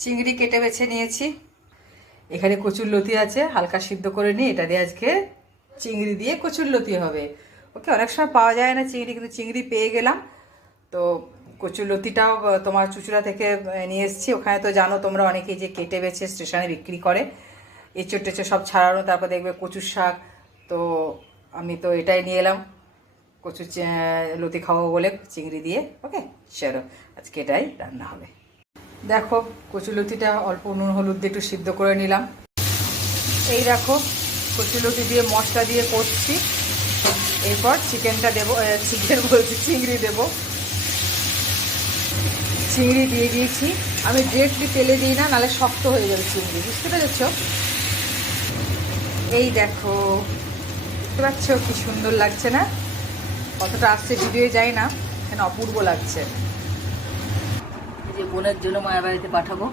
চিংড়ি কেটে বেছে নিয়েছি। এখানে কচুরলতি আছে, হালকা সিদ্ধ করে নিই। এটা দিয়ে আজকে চিংড়ি দিয়ে কচুরলতি হবে। ওকে, অনেক সময় পাওয়া যায় না চিংড়ি, কিন্তু চিংড়ি পেয়ে গেলাম। তো কচুরলতিটাও তোমার চুচুড়া থেকে নিয়ে এসেছি। ওখানে তো জানো তোমরা অনেকেই যে কেটে বেছে স্টেশনে বিক্রি করে, এঁচড় টেচড় সব ছাড়ানো, তারপর দেখবে কচুর শাক। তো আমি তো এটাই নিয়ে এলাম, কচুর লতি খাবো বলে চিংড়ি দিয়ে। ওকে চলো, আজকে এটাই রান্না হবে। দেখো কচুরলতিটা অল্প নুন হলুদ দিয়ে একটু সিদ্ধ করে নিলাম। এই দেখো কচুরলতি দিয়ে মশলা দিয়ে করছি। এরপর চিকেনটা দেবো, চিকেন বলছি চিংড়ি দেবো। চিংড়ি দিয়ে দিয়েছি। আমি ডিরেক্টলি তেলে দিই না, নাহলে শক্ত হয়ে যাবে চিংড়ি, বুঝতে পেরেছ? এই দেখো, বুঝতে পারছো কি সুন্দর লাগছে না? কতটা আসছে ভিডিও যায় না, এখানে অপূর্ব লাগছে। এই যে বোনের জন্য মায়ের বাড়িতে পাঠাবো।